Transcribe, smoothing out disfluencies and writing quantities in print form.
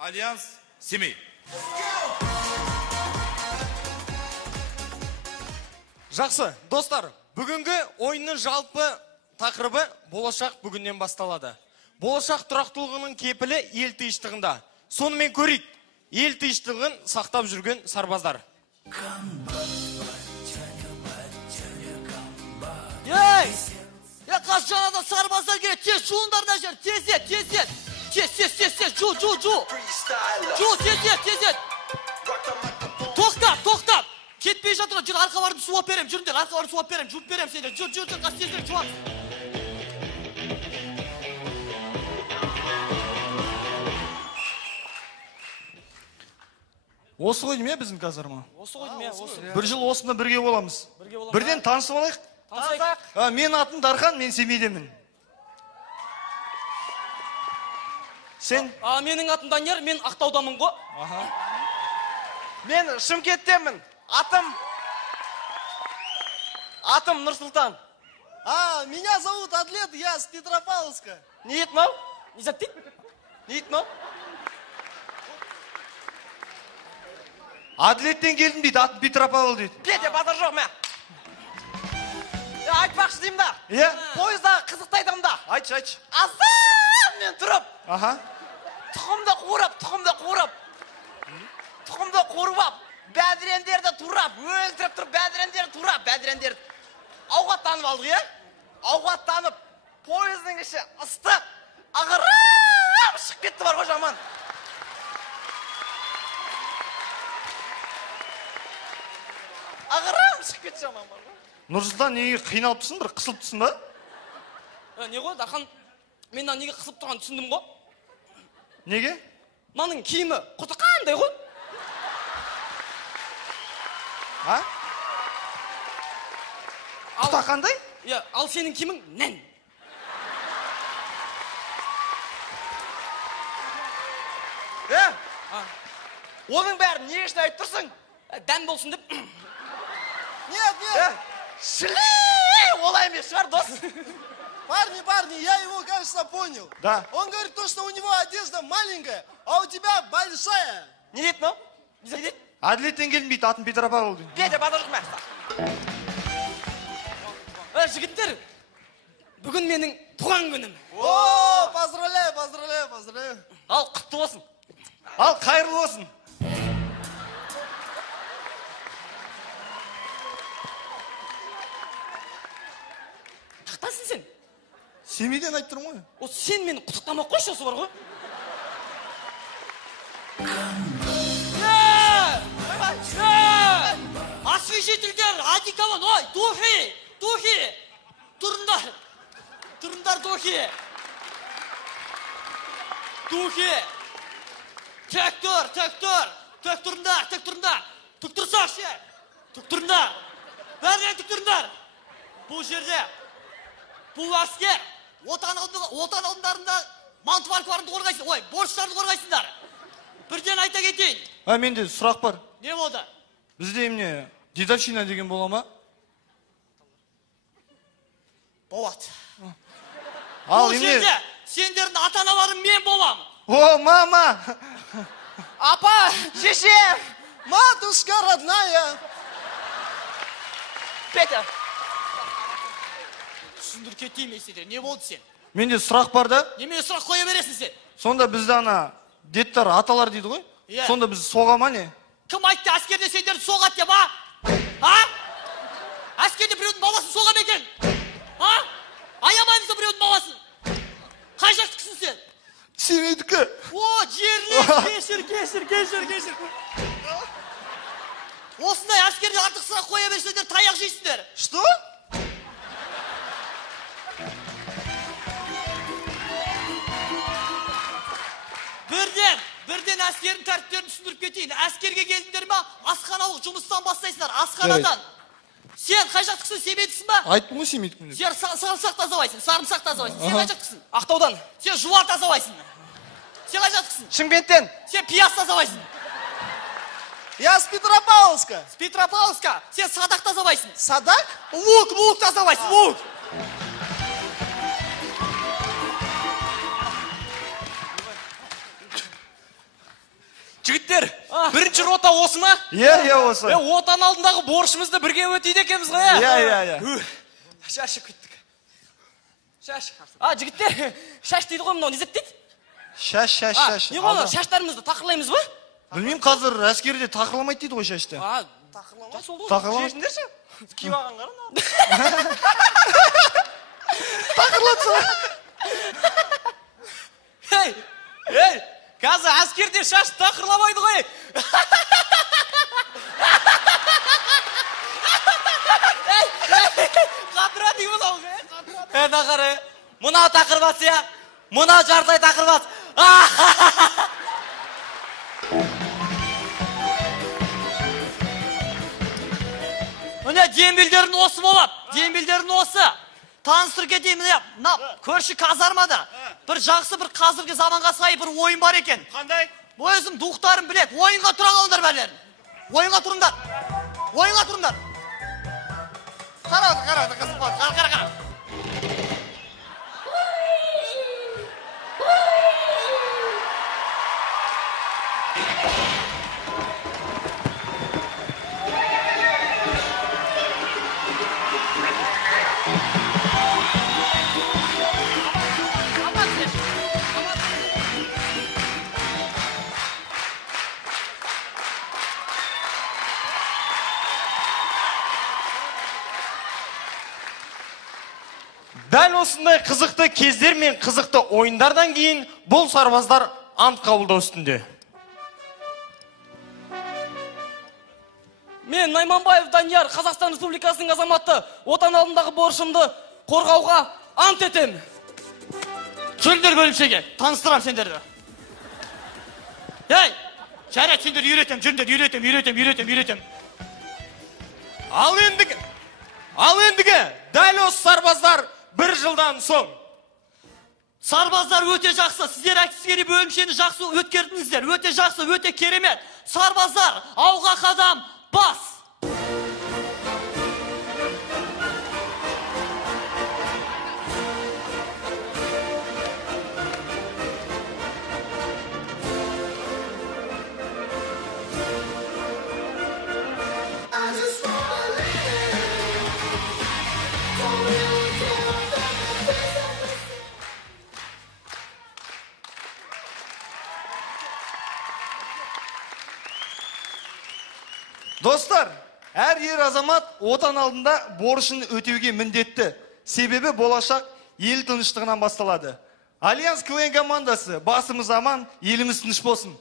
Альянс Семей. Жақсы, достар, бүгінгі ойынның жалпы тақырыбы болашақ бүгіннен басталады. Болашақ тұрақтылығының кепілі ел тыныштығында. Сонымен көрейік, ел тыныштығын сақтап жүрген сарбаздар. Ей! Қашанада сарбаздар керек, тез жуындарына жер, тезет. Тез, жу. Жу, тезет. Тоқтап. Кетпей жатыр, жүр арқа барып суап берем, жүріңдер, арқа барып суап берем, жуып берем сендер. Жүр, қас тезірек жуап. Осы ғой деме біздің қазір ма? Осы ғой деме, осы. Бір жыл осында бірге боламыз. Бірден танысып алайық. Танысайық. Мен атым Дархан, мен Семейдемін. Сен? Менің атым Данияр, мен Ақтаудамын ғой. Мен Шымкенттемін. Атым Нұрсұлтан. Меня зовут Адлет, я с Петропавловска. Не ет мынау? Не зат дейді? Не ет мынау? Адлеттен келдім дейді, атым Петропавл дейді. Петя, базар жоқ мә. Айтпақшы деймін да. Иә? Пойызда қызықты айтамын да. Айтшы. Азан мен тұрып. Тұқымды қуырып ап, бәдірендерді турап, өлтіріп тұрып бәдірендерді турап, бәдірендерді ауғаттанып алдық, е? Ауғаттанып, пойыздың іші ыстық, ағырам шығып кетті бар ғой жаман. Ағырам шығып кетті жаман бар ғой. Нұрсұлтан, неге қиналып тұрсың, бір қысылып тұрсың ба? Не ғой, Дархан, мен неге қысылып тұрған түсіндім ғой? Неге? Маның киімі құты қандай ғой? Құта қандай? Ал сенің киімің нән. Оның бәрін не үшін айтып тұрсың? Дәм болсын деп. Нет. Шілей! Олай емес шығар, дос. Парни, я его, кажется, понял. Да. Он говорит то, что у него одежда маленькая, а у тебя большая. Не дейді мынау? Не дейді? Адлеттен келдім дейді, атым Петропавл дейді. Петя, базар жоқ мә. Жігіттер, бүгін менің туған күнім. О, поздравляю. Ал, құтты болсын. Ал, қайырлы болсын. Қақтасың сен? Семейден айтып тұрмын ғой. Осы сен мені құттықтамақ қойшы, осы бар ғой? Освежителдер, одеколон, ой, духи, тұрындар духи. Тек тұрындар. Түк тұрсақ ше, түк тұрындар. Бәрінен түк тұрындар. Бұл жерде, бұл әскер, отан алдындарында мантываркаларыңды қорғайсың, ой, борыштарды қорғайсыңдар. Бірден айта кетейін. Менде сұрақ бар. Не болды? Бізде емне дедовщина деген бола ма? Болады. Ал бұл емне? жерде сендердің ата-аналарың мен болам. О, мама! Апа, Шеше, матушка родная. Петя. түсіндір кетейін мен сендер, не болды сен? Менде сұрақ бар да. Неме сұрақ қоя бересің сен? Сонда бізді ана деттар аталар дейді ғой. Сонда біз соға ма не? Кім айтты әскерде сендерді соғат деп, Әскерде біреудің баласын соға ма екен? Аямаймыз біреудің баласын. Қай жақтықсың сен? Семейдікі. О, жерлес, кешір. Осындай әскерде артық сұрақ қоя берсеңдер таяқ жейсіңдер. Что? Бірден әскердің тәртіптерін түсіндіріп кетейін. Әскерге келдіңдер ма, асханалық жұмыстан бастайсыңдар, асханадан. Сен қай жақтықсың, Семейдіксің ба? Айттым ғой Семейдікпін деп. Сен сарымсақ тазалайсың. Сен қай жақтықсың? Ақтаудан. Сен жуар тазалайсың. Сен қай жақтықсың? Шымкенттен. Сен пияз тазалайсың. Я с Петропавловска. С Петропавловска. Сен садақ тазалайсың. Садақ? Лук тазалайсың, лук. Жігіттер, бірінші рота осы ма? Иә, осы. Отан алдындағы борышымызды бірге өтейді екенбіз ғой, Иә. Шашы күттік. Шаш. Жігіттер, шаш дейді ғой, мынау не зет дейді? Шаш. Не болды, шаштарымызды тақырлаймыз ба? Білмеймін, қазір әскерде тақырламайды дейді ғой шашты. Жақсы болды ғой. Тақырлама. Шешіндерші? Киіп алған қара. Тақырлатса. Ей, қазір әскерде шаш тақырламайды ғой. Қатыра деймін ау, қатыра. Нағары, мұнау тақырбасы я, мұнау жардай тақырбасы. Міне дембелдерін осы болады, дембелдерін осы. Таныстыр кетейін, мына көрші казармада бір жақсы бір қазіргі заманға сай бір ойын бар екен. Қандай? Өзім дұқтарым білет, ойынға тұра қалыңдар бәлерін. Ойынға тұрыңдар. Қара, қызық болды. Қара. Дәл осындай қызықты кездер мен қызықты ойындардан кейін бұл сарбаздар ант қабылдау үстінде. Мен Найманбаев Данияр, Қазақстан Республикасының азаматы, отан алдындағы борышымды қорғауға ант етем. Келдер бөлімшеге, таныстырам сендерді. Ей, жарайды, сендер үйретем, жүріңдер, үйретем. Ал ендігі, дәл осы сарбаздар бір жылдан соң. Сарбаздар өте жақсы, сіздер әскери бөлімшені жақсы өткердіңіздер, өте жақсы, өте керемет. Сарбаздар, ауға қадам, бас! Достар, әр ер азамат отан алдында борышын өтеуге міндетті. Себебі болашақ ел тыныштығынан басталады. Альянс КВН командасы, басымыз аман, еліміз тыныш болсын.